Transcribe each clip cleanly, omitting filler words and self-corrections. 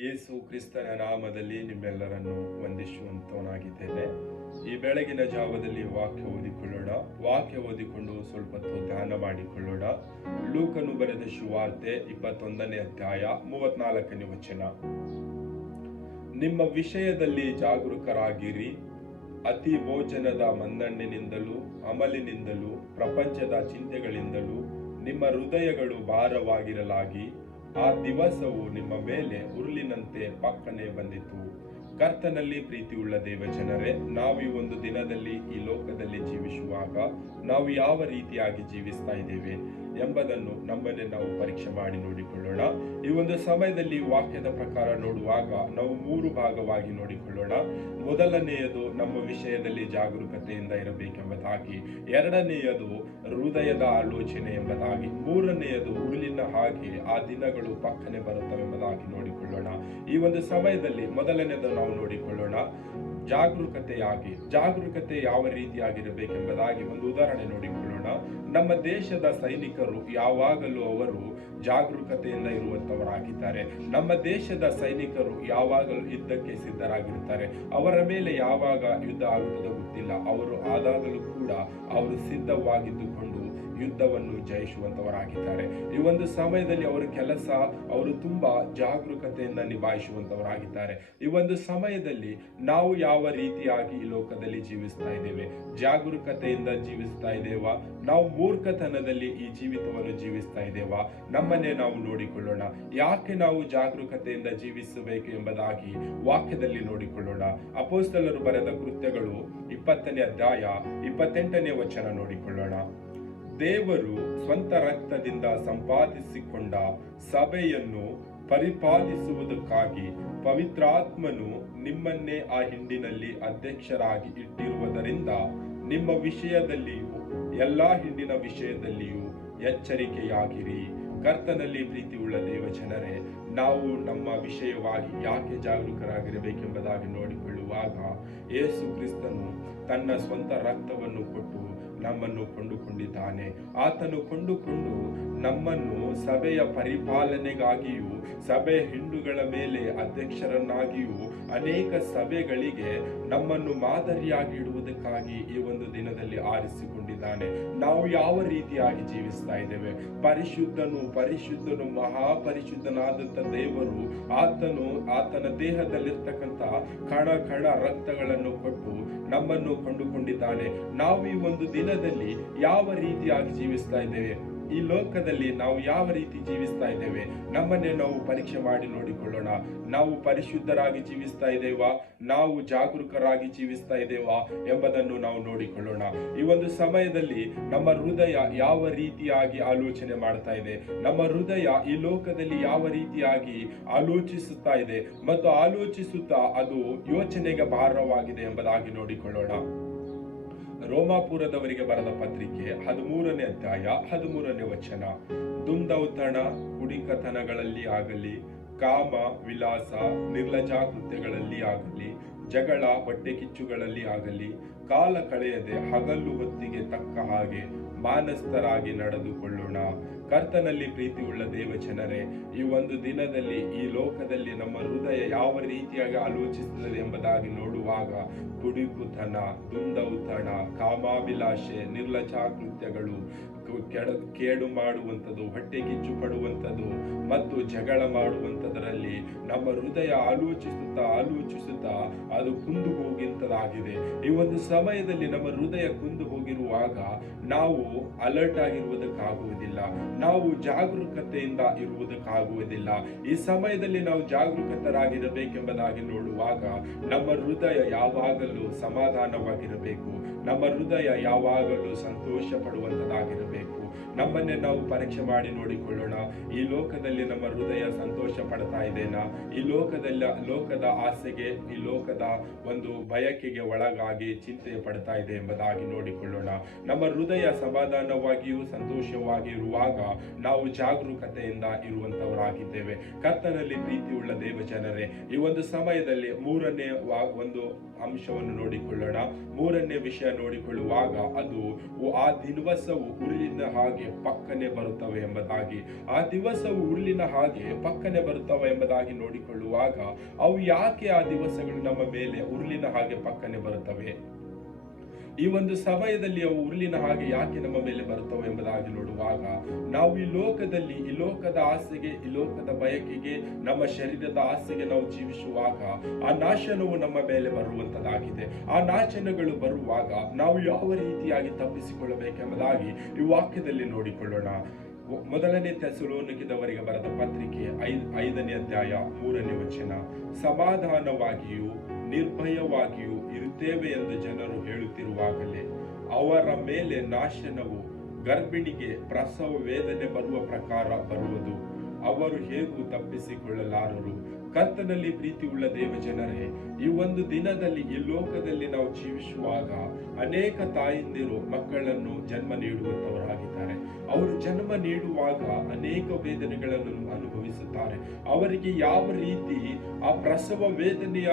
ಯೇಸು ಕ್ರಿಸ್ತನ ನಾಮದಲ್ಲಿ ನಿಮ್ಮೆಲ್ಲರನ್ನು ವಂದಿಸುವಂತವನಾಗಿದ್ದೇನೆ. ಈ ಬೆಳಗಿನ ಜಾವದಲ್ಲಿ ವಾಕ್ಯ ಓದಿಕೊಳ್ಳೋಣ. ವಾಕ್ಯ ಓದಿಕೊಂಡು ಸ್ವಲ್ಪ ಹೊತ್ತು ಧ್ಯಾನ ಮಾಡಿಕೊಳ್ಳೋಣ. ಲೂಕನು ಬರೆದ ಸುವಾರ್ತೆ 21ನೇ ಅಧ್ಯಾಯ 34ನೇ ವಚನ. ನಿಮ್ಮ ವಿಷಯದಲ್ಲಿ ಜಾಗರೂಕರಾಗಿರಿ. ಅತಿ ಭೋಜನದ ಮಂದಣ್ಣಿನಿಂದಲೂ ಅಮಲಿನಿಂದಲೂ ಪ್ರಪಂಚದ ಚಿಂತೆಗಳಿಂದಲೂ ನಿಮ್ಮ ಹೃದಯಗಳು ಭಾರವಾಗಿರಲಾಗಿ ಆ ದಿವಸವು ನಿಮ್ಮ ಮೇಲೆ ಉರುಳಿನಂತೆ ಪಕ್ಕನೆ ಬಂದಿತು. ಕರ್ತನಲ್ಲಿ ಪ್ರೀತಿಯುಳ್ಳ ದೇವಜನರೇ, ನಾವು ಈ ಒಂದು ದಿನದಲ್ಲಿ ಈ ಲೋಕದಲ್ಲಿ ಜೀವಿಸುವಾಗ ನಾವು ಯಾವ ರೀತಿಯಾಗಿ ಜೀವಿಸ್ತಾ ಇದ್ದೇವೆ ಎಂಬುದನ್ನು ನಮ್ಮನ್ನೇ ನಾವು ಪರೀಕ್ಷೆ ಮಾಡಿ ನೋಡಿಕೊಳ್ಳೋಣ. ಈ ಒಂದು ಸಮಯದಲ್ಲಿ ವಾಕ್ಯದ ಪ್ರಕಾರ ನೋಡುವಾಗ ನಾವು 3 ಭಾಗವಾಗಿ ನೋಡಿಕೊಳ್ಳೋಣ. ಮೊದಲನೆಯದು ನಮ್ಮ ವಿಷಯದಲ್ಲಿ ಜಾಗರೂಕತೆಯಿಂದ ಇರಬೇಕೆಂಬುದಾಗಿ, ಎರಡನೆಯದು ಹೃದಯದ ಆಲೋಚನೆ ಎಂಬುದಾಗಿ, ಮೂರನೆಯದು ಉರುಳಿನ ಹಾಗೆ ಆ ದಿನಗಳು ಪಕ್ಕನೆ ಬರುತ್ತವೆಂಬುದಾಗಿ ನೋಡಿಕೊಳ್ಳೋಣ. ಈ ಒಂದು ಸಮಯದಲ್ಲಿ ಮೊದಲನೆಯದು ನಾವು ನೋಡಿಕೊಳ್ಳೋಣ. ಜಾಗರೂಕತೆ ಯಾವ ರೀತಿಯಾಗಿರಬೇಕೆಂಬುದಾಗಿ ಒಂದು ಉದಾಹರಣೆ ನೋಡಿಕೊಳ್ಳೋಣ. ನಮ್ಮ ದೇಶದ ಸೈನಿಕರು ಯಾವಾಗಲೂ ಅವರು ಜಾಗರೂಕತೆಯಿಂದ ಇರುವಂತವರಾಗಿದ್ದಾರೆ. ನಮ್ಮ ದೇಶದ ಸೈನಿಕರು ಯಾವಾಗಲೂ ಯುದ್ಧಕ್ಕೆ ಸಿದ್ಧರಾಗಿರುತ್ತಾರೆ. ಅವರ ಮೇಲೆ ಯಾವಾಗ ಯುದ್ಧ ಆಗುತ್ತದೋ ಗೊತ್ತಿಲ್ಲ. ಅವರು ಆದಾಗಲೂ ಕೂಡ ಅವರು ಸಿದ್ಧವಾಗಿದ್ದುಕೊಂಡು ಯುದ್ಧವನ್ನು ಜಯಿಸುವಂತವರಾಗಿದ್ದಾರೆ. ಈ ಒಂದು ಸಮಯದಲ್ಲಿ ಅವರ ಕೆಲಸ ಅವರು ತುಂಬಾ ಜಾಗರೂಕತೆಯಿಂದ ನಿಭಾಯಿಸುವಂತವರಾಗಿದ್ದಾರೆ. ಈ ಒಂದು ಸಮಯದಲ್ಲಿ ನಾವು ಯಾವ ರೀತಿಯಾಗಿ ಈ ಲೋಕದಲ್ಲಿ ಜೀವಿಸ್ತಾ ಇದ್ದೇವೆ? ಜಾಗರೂಕತೆಯಿಂದ ಜೀವಿಸ್ತಾ ಇದ್ದೇವಾ? ನಾವು ಮೂರ್ಖತನದಲ್ಲಿ ಈ ಜೀವಿತವನ್ನು ಜೀವಿಸ್ತಾ ಇದ್ದೇವಾ? ನಮ್ಮನ್ನೇ ನಾವು ನೋಡಿಕೊಳ್ಳೋಣ. ಯಾಕೆ ನಾವು ಜಾಗರೂಕತೆಯಿಂದ ಜೀವಿಸಬೇಕು ಎಂಬುದಾಗಿ ವಾಕ್ಯದಲ್ಲಿ ನೋಡಿಕೊಳ್ಳೋಣ. ಅಪೊಸ್ತಲರು ಬರೆದ ಕೃತ್ಯಗಳು 20ನೇ ಅಧ್ಯಾಯ 28ನೇ ವಚನ ನೋಡಿಕೊಳ್ಳೋಣ. ದೇವರು ಸ್ವಂತ ರಕ್ತದಿಂದ ಸಂಪಾದಿಸಿಕೊಂಡ ಸಭೆಯನ್ನು ಪರಿಪಾಲಿಸುವುದಕ್ಕಾಗಿ ಪವಿತ್ರಾತ್ಮನು ನಿಮ್ಮನ್ನೇ ಆ ಹಿಂಡಿನಲ್ಲಿ ಅಧ್ಯಕ್ಷರಾಗಿ ಇಟ್ಟಿರುವುದರಿಂದ ನಿಮ್ಮ ವಿಷಯದಲ್ಲಿಯೂ ಎಲ್ಲಾ ಹಿಂಡಿನ ವಿಷಯದಲ್ಲಿಯೂ ಎಚ್ಚರಿಕೆಯಾಗಿರಿ. ಕರ್ತನಲ್ಲಿ ಪ್ರೀತಿಯುಳ್ಳ ದೇವಜನರೇ, ನಾವು ನಮ್ಮ ವಿಷಯವಾಗಿ ಯಾಕೆ ಜಾಗರೂಕರಾಗಿರಬೇಕೆಂಬುದಾಗಿ ನೋಡಿಕೊಳ್ಳುವಾಗ, ಯೇಸು ಕ್ರಿಸ್ತನು ತನ್ನ ಸ್ವಂತ ರಕ್ತವನ್ನು ಕೊಟ್ಟು ನಮ್ಮನ್ನು ಕೊಂಡುಕೊಂಡಿದ್ದಾನೆ. ಆತನು ಕೊಂಡುಕೊಂಡು ನಮ್ಮನ್ನು ಸಭೆಯ ಪರಿಪಾಲನೆಗಾಗಿಯೂ ಸಭೆಯ ಹಿಂಡುಗಳ ಮೇಲೆ ಅಧ್ಯಕ್ಷರನ್ನಾಗಿಯೂ ಅನೇಕ ಸಭೆಗಳಿಗೆ ನಮ್ಮನ್ನು ಮಾದರಿಯಾಗಿ ಇಡುವುದಕ್ಕಾಗಿ ಈ ಒಂದು ದಿನದಲ್ಲಿ ಆರಿಸಿಕೊಂಡಿದ್ದಾನೆ. ನಾವು ಯಾವ ರೀತಿಯಾಗಿ ಜೀವಿಸ್ತಾ ಇದ್ದೇವೆ? ಪರಿಶುದ್ಧನು ಮಹಾಪರಿಶುದ್ಧನಾದಂಥ ದೇವರು ಆತನ ದೇಹದಲ್ಲಿರ್ತಕ್ಕಂಥ ಕಣ ರಕ್ತಗಳನ್ನು ಕೊಟ್ಟು ನಮ್ಮನ್ನು ಕೊಂಡುಕೊಂಡಿದ್ದಾನೆ. ನಾವು ಈ ಒಂದು ದಿನದಲ್ಲಿ ಯಾವ ರೀತಿಯಾಗಿ ಜೀವಿಸ್ತಾ ಇದ್ದೇವೆ? ಈ ಲೋಕದಲ್ಲಿ ನಾವು ಯಾವ ರೀತಿ ಜೀವಿಸ್ತಾ ಇದ್ದೇವೆ? ನಮ್ಮನ್ನೇ ನಾವು ಪರೀಕ್ಷೆ ಮಾಡಿ ನೋಡಿಕೊಳ್ಳೋಣ. ನಾವು ಪರಿಶುದ್ಧರಾಗಿ ಜೀವಿಸ್ತಾ ಇದ್ದೇವಾ? ನಾವು ಜಾಗರೂಕರಾಗಿ ಜೀವಿಸ್ತಾ ಇದ್ದೇವಾ ಎಂಬುದನ್ನು ನಾವು ನೋಡಿಕೊಳ್ಳೋಣ. ಈ ಒಂದು ಸಮಯದಲ್ಲಿ ನಮ್ಮ ಹೃದಯ ಯಾವ ರೀತಿಯಾಗಿ ಆಲೋಚನೆ ಮಾಡ್ತಾ ಇದೆ? ನಮ್ಮ ಹೃದಯ ಈ ಲೋಕದಲ್ಲಿ ಯಾವ ರೀತಿಯಾಗಿ ಆಲೋಚಿಸುತ್ತಾ ಇದೆ ಮತ್ತು ಆಲೋಚಿಸುತ್ತಾ ಅದು ಯೋಚನೆಗೆ ಭಾರವಾಗಿದೆ ಎಂಬುದಾಗಿ ನೋಡಿಕೊಳ್ಳೋಣ. ರೋಮಾಪುರದವರಿಗೆ ಬರೆದ ಪತ್ರಿಕೆ 13ನೇ ಅಧ್ಯಾಯ 13ನೇ ವಚನ. ದುಂದೌತಣ, ಕುಡಿಕತನಗಳಲ್ಲಿ ಆಗಲಿ, ಕಾಮ ವಿಲಾಸ, ನಿರ್ಲಜ್ಜ ಕೃತ್ಯಗಳಲ್ಲಿ ಆಗಲಿ, ಜಗಳ, ಹೊಟ್ಟೆ ಕಿಚ್ಚುಗಳಲ್ಲಿ ಆಗಲಿ ಕಾಲ ಕಳೆಯದೆ ಹಗಲು ಹೊತ್ತಿಗೆ ತಕ್ಕ ಹಾಗೆ ಮಾನಸ್ಥರಾಗಿ ನಡೆದುಕೊಳ್ಳೋಣ. ಕರ್ತನಲ್ಲಿ ಪ್ರೀತಿಯುಳ್ಳ ದೇವಜನರೇ, ಈ ಒಂದು ದಿನದಲ್ಲಿ ಈ ಲೋಕದಲ್ಲಿ ನಮ್ಮ ಹೃದಯ ಯಾವ ರೀತಿಯಾಗಿ ಆಲೋಚಿಸುತ್ತದೆ ಎಂಬುದಾಗಿ ನೋಡುವಾಗ, ಕುಡಿಕುತನ, ದುಂದೌತಣ, ಕಾಮಾಭಿಲಾಷೆ, ನಿರ್ಲಜ್ಜ ಕೃತ್ಯಗಳು, ಕೇಡು ಮಾಡುವಂಥದ್ದು, ಹೊಟ್ಟೆ ಕಿಚ್ಚು ಪಡುವಂಥದ್ದು ಮತ್ತು ಜಗಳ ಮಾಡುವಂಥದ್ರಲ್ಲಿ ನಮ್ಮ ಹೃದಯ ಆಲೋಚಿಸುತ್ತಾ ಅದು ಕುಂದು ಹೋಗಿಂತದಾಗಿದೆ. ಈ ಒಂದು ಸಮಯದಲ್ಲಿ ನಮ್ಮ ಹೃದಯ ಕುಂದು ಹೋಗಿರುವಾಗ ನಾವು ಅಲರ್ಟ್ ಆಗಿರುವುದಕ್ಕಾಗುವುದಿಲ್ಲ, ನಾವು ಜಾಗರೂಕತೆಯಿಂದ ಇರುವುದಕ್ಕಾಗುವುದಿಲ್ಲ. ಈ ಸಮಯದಲ್ಲಿ ನಾವು ಜಾಗರೂಕತರಾಗಿರಬೇಕೆಂಬುದಾಗಿ ನೋಡುವಾಗ ನಮ್ಮ ಹೃದಯ ಯಾವಾಗಲೂ ಸಮಾಧಾನವಾಗಿರಬೇಕು. ನಮ್ಮ ಹೃದಯ ಯಾವಾಗಲೂ ಸಂತೋಷ ಪಡುವಂಥದ್ದಾಗಿರಬೇಕು. ನಮ್ಮನ್ನೇ ನಾವು ಪರೀಕ್ಷೆ ಮಾಡಿ ನೋಡಿಕೊಳ್ಳೋಣ. ಈ ಲೋಕದಲ್ಲಿ ನಮ್ಮ ಹೃದಯ ಸಂತೋಷ ಪಡ್ತಾ ಇದೇನಾ? ಈ ಲೋಕದ ಆಸೆಗೆ, ಈ ಲೋಕದ ಒಂದು ಬಯಕೆಗೆ ಒಳಗಾಗಿ ಚಿಂತೆ ಪಡ್ತಾ ಇದೆ ಎಂಬುದಾಗಿ ನೋಡಿಕೊಳ್ಳೋಣ. ನಮ್ಮ ಹೃದಯ ಸಮಾಧಾನವಾಗಿಯೂ ಸಂತೋಷವಾಗಿ ಇರುವಾಗ ನಾವು ಜಾಗರೂಕತೆಯಿಂದ ಇರುವಂತವರಾಗಿದ್ದೇವೆ. ಕರ್ತನಲ್ಲಿ ಪ್ರೀತಿಯುಳ್ಳ ದೇವಜನರೇ, ಈ ಒಂದು ಸಮಯದಲ್ಲಿ ಮೂರನೇ ಒಂದು ಅಂಶವನ್ನು ನೋಡಿಕೊಳ್ಳೋಣ. ಮೂರನೇ ವಿಷಯ ನೋಡಿಕೊಳ್ಳುವಾಗ, ಅದು ಆ ದಿವಸವು ಉರುಳಿನ ಹಾಗೆ ಹಾಗೆ ಪಕ್ಕನೆ ಬರುತ್ತವೆ ಎಂಬುದಾಗಿ. ಆ ದಿವಸವು ಉರುಳಿನ ಹಾಗೆ ಪಕ್ಕನೆ ಬರುತ್ತವೆ ಎಂಬುದಾಗಿ ನೋಡಿಕೊಳ್ಳುವಾಗ, ಅವು ಯಾಕೆ ಆ ದಿವಸಗಳು ನಮ್ಮ ಮೇಲೆ ಉರುಳಿನ ಹಾಗೆ ಪಕ್ಕನೆ ಬರುತ್ತವೆ? ಈ ಒಂದು ಸಮಯದಲ್ಲಿ ಅವು ಉರುಳಿನ ಹಾಗೆ ಯಾಕೆ ನಮ್ಮ ಮೇಲೆ ಬರುತ್ತವೆ ಎಂಬುದಾಗಿ ನೋಡುವಾಗ, ನಾವು ಈ ಲೋಕದಲ್ಲಿ ಈ ಲೋಕದ ಆಸೆಗೆ, ಈ ಲೋಕದ ಬಯಕೆಗೆ, ನಮ್ಮ ಶರೀರದ ಆಸೆಗೆ ನಾವು ಜೀವಿಸುವಾಗ ಆ ನಾಶನವು ನಮ್ಮ ಮೇಲೆ ಬರುವಂತದ್ದಾಗಿದೆ. ಆ ನಾಶನಗಳು ಬರುವಾಗ ನಾವು ಯಾವ ರೀತಿಯಾಗಿ ತಪ್ಪಿಸಿಕೊಳ್ಳಬೇಕೆಂಬುದಾಗಿ ಈ ವಾಕ್ಯದಲ್ಲಿ ನೋಡಿಕೊಳ್ಳೋಣ. ಮೊದಲನೇ ಥೆಸಲೋನಿಕದವರಿಗೆ ಬರೆದ ಪತ್ರಿಕೆ 5ನೇ ಅಧ್ಯಾಯ 3ನೇ ವಚನ. ಸಮಾಧಾನವಾಗಿಯೂ ನಿರ್ಭಯವಾಗಿಯೂ ಇರುತ್ತೇವೆ ಎಂದು ಜನರು ಹೇಳುತ್ತಿರುವಾಗಲೇ ಅವರ ಮೇಲೆ ನಾಶನವು ಗರ್ಭಿಣಿಗೆ ಪ್ರಸವ ವೇದನೆ ಬರುವ ಪ್ರಕಾರ ಬರುವುದು. ಅವರು ಹೇಗೂ ತಪ್ಪಿಸಿಕೊಳ್ಳಲಾರರು. ಕರ್ತನಲ್ಲಿ ಪ್ರೀತಿ ಉಳ್ಳ ದೇವ ಜನರೇ, ಈ ಒಂದು ದಿನದಲ್ಲಿ ಈ ಲೋಕದಲ್ಲಿ ನಾವು ಜೀವಿಸುವಾಗ ಅನೇಕ ತಾಯಂದಿರು ಮಕ್ಕಳನ್ನು ಜನ್ಮ ನೀಡುವಂತವರಾಗಿದ್ದಾರೆ. ಅವರು ಜನ್ಮ ನೀಡುವಾಗ ಅನೇಕ ವೇದನೆಗಳನ್ನು ಅನುಭವಿಸುತ್ತಾರೆ. ಅವರಿಗೆ ಯಾವ ರೀತಿ ಆ ಪ್ರಸವ ವೇದನೆಯ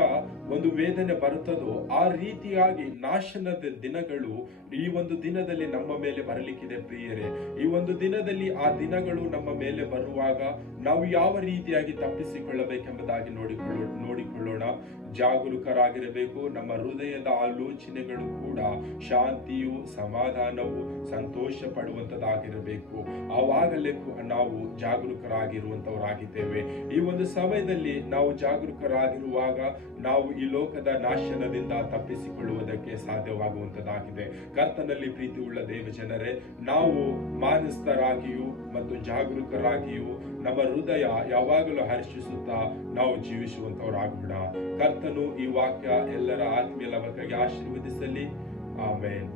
ಒಂದು ವೇದನೆ ಬರುತ್ತದೋ ಆ ರೀತಿಯಾಗಿ ನಾಶನದ ದಿನಗಳು ಈ ಒಂದು ದಿನದಲ್ಲಿ ನಮ್ಮ ಮೇಲೆ ಬರಲಿಕ್ಕಿದೆ ಪ್ರಿಯರೇ. ಈ ಒಂದು ದಿನದಲ್ಲಿ ಆ ದಿನಗಳು ನಮ್ಮ ಮೇಲೆ ಬರುವಾಗ ನಾವು ಯಾವ ರೀತಿಯಾಗಿ ತಪ್ಪಿಸಿಕೊಳ್ಳಬೇಕೆಂಬುದಾಗಿ ನೋಡಿಕೊಳ್ಳೋಣ. ಜಾಗರೂಕರಾಗಿರಬೇಕು. ನಮ್ಮ ಹೃದಯದ ಆಲೋಚನೆಗಳು ಕೂಡ ಶಾಂತಿಯು, ಸಮಾಧಾನವು, ಸಂತೋಷ ಪಡುವಂತದ್ದಾಗಿರಬೇಕು. ಆವಾಗಲೇ ನಾವು ಜಾಗರೂಕರಾಗಿರುವಂತವರಾಗಿದ್ದೇವೆ. ಈ ಒಂದು ಸಮಯದಲ್ಲಿ ನಾವು ಜಾಗರೂಕರಾಗಿರುವಾಗ ನಾವು ಈ ಲೋಕದ ನಾಶನದಿಂದ ತಪ್ಪಿಸಿಕೊಳ್ಳುವುದಕ್ಕೆ ಸಾಧ್ಯವಾಗುವಂತದ್ದಾಗಿದೆ. ಕರ್ತನಲ್ಲಿ ಪ್ರೀತಿ ಉಳ್ಳ ದೇವ ಜನರೇ, ನಾವು ಮಾನಸ್ಥರಾಗಿಯೂ ಮತ್ತು ಜಾಗರೂಕರಾಗಿಯೂ ನಮ್ಮ ಹೃದಯ ಯಾವಾಗಲೂ ಹರ್ಷಿಸುತ್ತಾ ನಾವು ಜೀವಿಸುವಂತವರಾಗೋಣ. ಕರ್ತನು ಈ ವಾಕ್ಯ ಎಲ್ಲರ ಆತ್ಮೀಯ ಲವಕರಿಗೆ ಆಶೀರ್ವದಿಸಲಿ. ಆಮೆನ್.